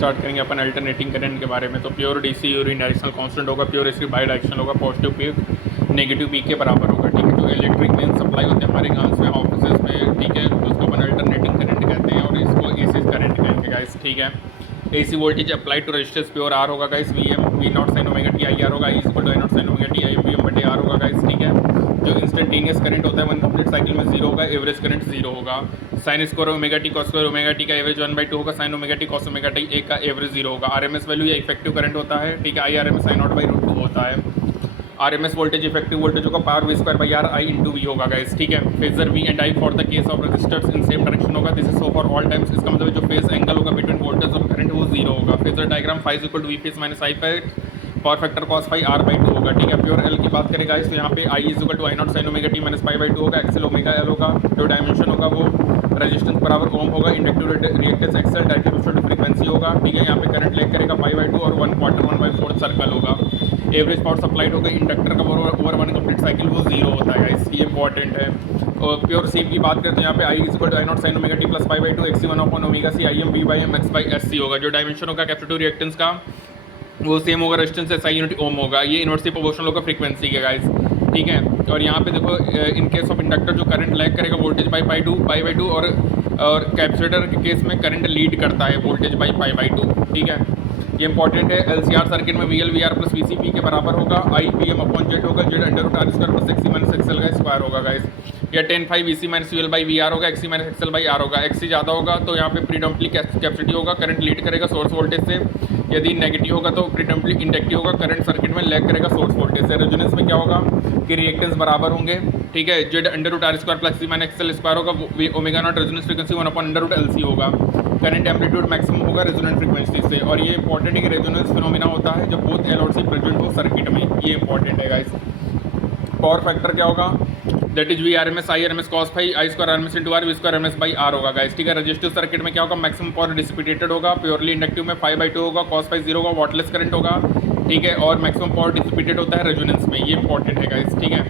Start करेंगे अपन alternating current के बारे में। तो प्योर डीसी यूनिडायरेक्शनल कांस्टेंट होगा, प्योर इसकी बाई डायरेक्शनल होगा, पॉजिटिव पीक नेगेटिव पीक के बराबर होगा। ठीक है, जो इलेक्ट्रिक मेन सप्लाई होते हैं हमारे गाँव में, ऑफिस में, ठीक है, तो उसको अपन अल्टरनेटिंग करंट कहते हैं और इसको एसी करंट कहेंगे गाइस। ठीक है, AC voltage apply to resistance pure R होगा guys, V M V naught sine omega T I R होगा, I equal to I naught sine omega T I M V M बटे R होगा guys. ठीक है, जो instantaneous current होता है one complete cycle में जीरो होगा, एवरेज करंट जीरो होगा। Sine square omega T cos square omega T का एवरेज 1/2 होगा, sine omega T cos omega T एक का एवरेज जीरो होगा। आरएमएस वैल्यू या इफेक्टिव करंट होता है, ठीक है, I R M S sine naught by root 2 होता है। आरएमएस वोल्टेज इफेक्टिव वोल्टेज होगा power V square by are I into V होगा गाइस। ठीक है, phasor V and I for the case of resistors in same direction होगा, this is so for all times. इसका मतलब जो phase angle होगा between voltage और current वो जीरो होगा। Phasor diagram five equal to V phase minus I पे power factor cos phi R by 2 होगा। ठीक है, प्योर एल की बात करें गाइस तो यहाँ पे I is equal to I naught sine omega T minus pi by 2 होगा, एक्सेल ओमेगा एल होगा। जो डायमेंशन होगा वो रेजिस्टेंस बराबर ओम होगा, inductive reactance X L, directive frequency होगा। ठीक है, यहाँ पे करंट लेक करेगा पाई बाई 2 और 1/4 सर्कल होगा। एवरेज पावर सप्लाइड होगा इंडक्टर का ओवर वन कंप्लीट साइकिल वो जीरो होता है गाइस, ये इंपॉर्टेंट है। और प्योर सी की बात करें तो यहाँ पे I is equal to I naught sine omega T plus pi by 2 XC 1 upon omega C I M V by M X by S C होगा। जो डायमेंशन होगा कैपेसिटिव रिएक्टेंस का वो सेम होगा, रेजिस्टेंस एस आई यूनिट ओम होगा। ये inversely proportional होगा frequency के गाइस। ठीक है, और यहाँ पे देखो इन केस ऑफ इंडक्टर जो करंट लैग करेगा वोल्टेज बाई पाई बाई 2 और कैपेसिटर के केस में करंट लीड करता है वोल्टेज बाई पाई बाई 2। ठीक है, ये इंपॉर्टेंट है। एलसीआर सर्किट में V L V R plus V C P के बराबर होगा, I P M upon Z होगा, Z under root R square plus XC minus XL का स्क्वायर होगा गाइस। या 10/5 V C minus V L by V R होगा, XC minus XL by R होगा। XC ज़्यादा होगा तो यहाँ पे प्रीडम्पली कैपेसिटी होगा, करंट लीड करेगा सोर्स वोल्टेज से। यदि नेगेटिव होगा तो प्रीडम्पली इंडक्टिव होगा, करंट सर्किट में लैग करेगा सोर्स वोल्टेज से। रेजोनेंस में क्या होगा कि रिएक्टेंस बराबर होंगे। ठीक है, Z under root R square plus C minus XL square होगा, omega naught resonance frequency 1 upon under root L C होगा। करंट एम्पलीट्यूड मैक्सिमम होगा रेजोनेंट फ्रीक्वेंसी से। और ये इंपॉर्टेंट है कि रेजोनेंस फिनोमिना होता है जब बोथ एल और सी प्रेजेंट हो सर्किट में, ये इंपॉर्टेंट है गाइस। पावर फैक्टर क्या होगा, that is V R M S I R M S cos phi I square R M S into R V square M S by R होगा guys. ठीक है, resistive circuit में क्या होगा, maximum power dissipated होगा, purely inductive में 5/2 होगा, cos phi 0 होगा, वॉटलेस करंट होगा। ठीक है, और मैक्सिमम पावर डिसिपेटेड होता है रेजोनेंस में, ये इंपॉर्टेंट है गाइस। ठीक है,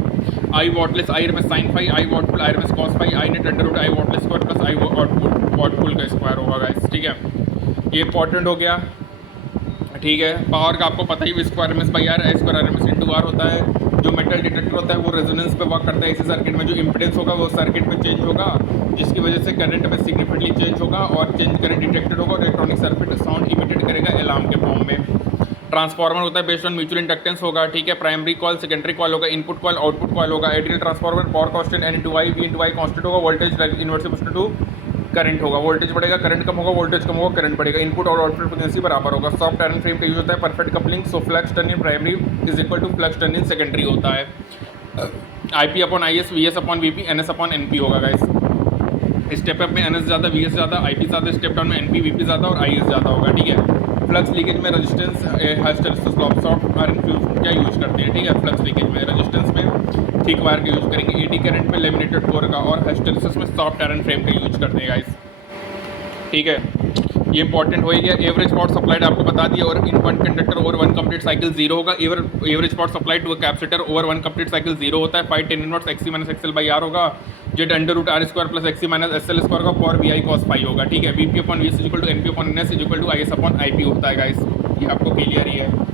I wattless I R M S sine phi, I wattful I R M S cos phi, I net under root I wattless square plus I wattful का square होगा guys. ठीक है, ये इंपॉर्टेंट हो गया। ठीक है, पावर का आपको पता ही V square M S by are, I square R M S into R होता है। जो मेटल डिटेक्टर होता है वो रेजोनेंस पे वर्क करता है इसी सर्किट में। जो इम्पीडेंस होगा वो सर्किट में चेंज होगा, जिसकी वजह से करंट में सिग्निफिकेंटली चेंज होगा और चेंज करंट डिटेक्टेड होगा और इलेक्ट्रॉनिक सर्किट साउंड इमिटेड करेगा अलार्म के फॉर्म में। ट्रांसफार्मर होता है बेस्ड ऑन म्यूचुअल इंडक्टेंस होगा। ठीक है, प्राइमरी कॉल, सेकेंडरी कॉल होगा, इनपुट कॉल, आउटपुट कॉल होगा। Ideal transformer power constant N into I V into I constant होगा, वोल्टेज इनवर्सली टू करंट होगा, वोल्टेज बढ़ेगा करंट कम होगा, वोल्टेज कम होगा करंट बढ़ेगा। इनपुट और आउटपुट फ्रीक्वेंसी बराबर होगा। सॉफ्ट आयरन फ्रेम का यूज होता है, perfect coupling, so flux turn in primary is equal to flux turn in secondary होता है। I P upon I S, V S upon V P, N S upon N P होगा guys. Step up में N S ज़्यादा, V S ज़्यादा, I P ज़्यादा, step down में N P V P ज़्यादा और आई एस ज़्यादा होगा। ठीक है, फ्लक्स लीकेज में resistance hysteresis soft iron fuse क्या यूज करते हैं। ठीक है, फ्लक्स लीकेज में रेजिस्टेंस में थिक वायर का यूज करेंगे, एडी करंट में लेमिनेटेड कोर का और हिस्टैरिसीस में सॉफ्ट आयरन फ्रेम का यूज करते हैं गाइस। ठीक है, ये इंपॉर्टेंट हो गया। एवरेज पावर सप्लाइड आपको बता दिया, और in one conductor over one complete cycle zero होगा। Average power supplied to capacitor over one complete cycle zero होता है। 5/10 inverse XC minus XL by R होगा, Z under root R square plus XC minus SL square का power V I cos phi होगा। ठीक है, V P upon V S equal to N P upon N S equal to I S upon I P होता है guys. ये आपको clear ही है।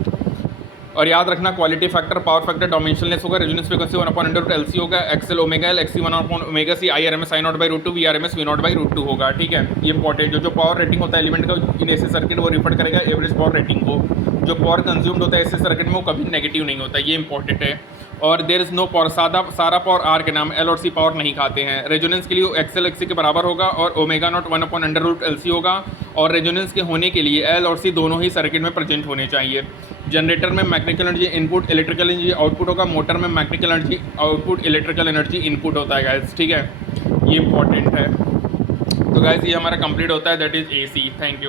और याद रखना quality factor power factor dimensionless होगा, resonance frequency 1 upon under root L C होगा, XL omega L, XC 1 upon omega C, I R M S I naught by root 2, V R M S V naught by root 2 होगा। ठीक है, ये important जो power rating होता है element का in AC circuit वो रिफर करेगा एवरेज पावर रेटिंग को। जो पावर कंज्यूम्ड होता है एसी सर्किट में वो कभी नेगेटिव नहीं होता, ये इंपॉर्टेंट है। और देर इज नो पावर, सारा पावर आर के नाम, एल और सी पावर नहीं खाते हैं। रेजोनेंस के लिए एक्सएल एक्सी के बराबर होगा और omega nought 1 upon under root L C होगा। और रेजोनेंस के होने के लिए एल और सी दोनों ही सर्किट में प्रेजेंट होने चाहिए। जनरेटर में mechanical energy input, electrical energy output होगा। मोटर में mechanical energy output, electrical energy input होता है गाइस। ठीक है, ये इंपॉर्टेंट है। तो गाइस ये हमारा कंप्लीट होता है, that is AC. Thank you.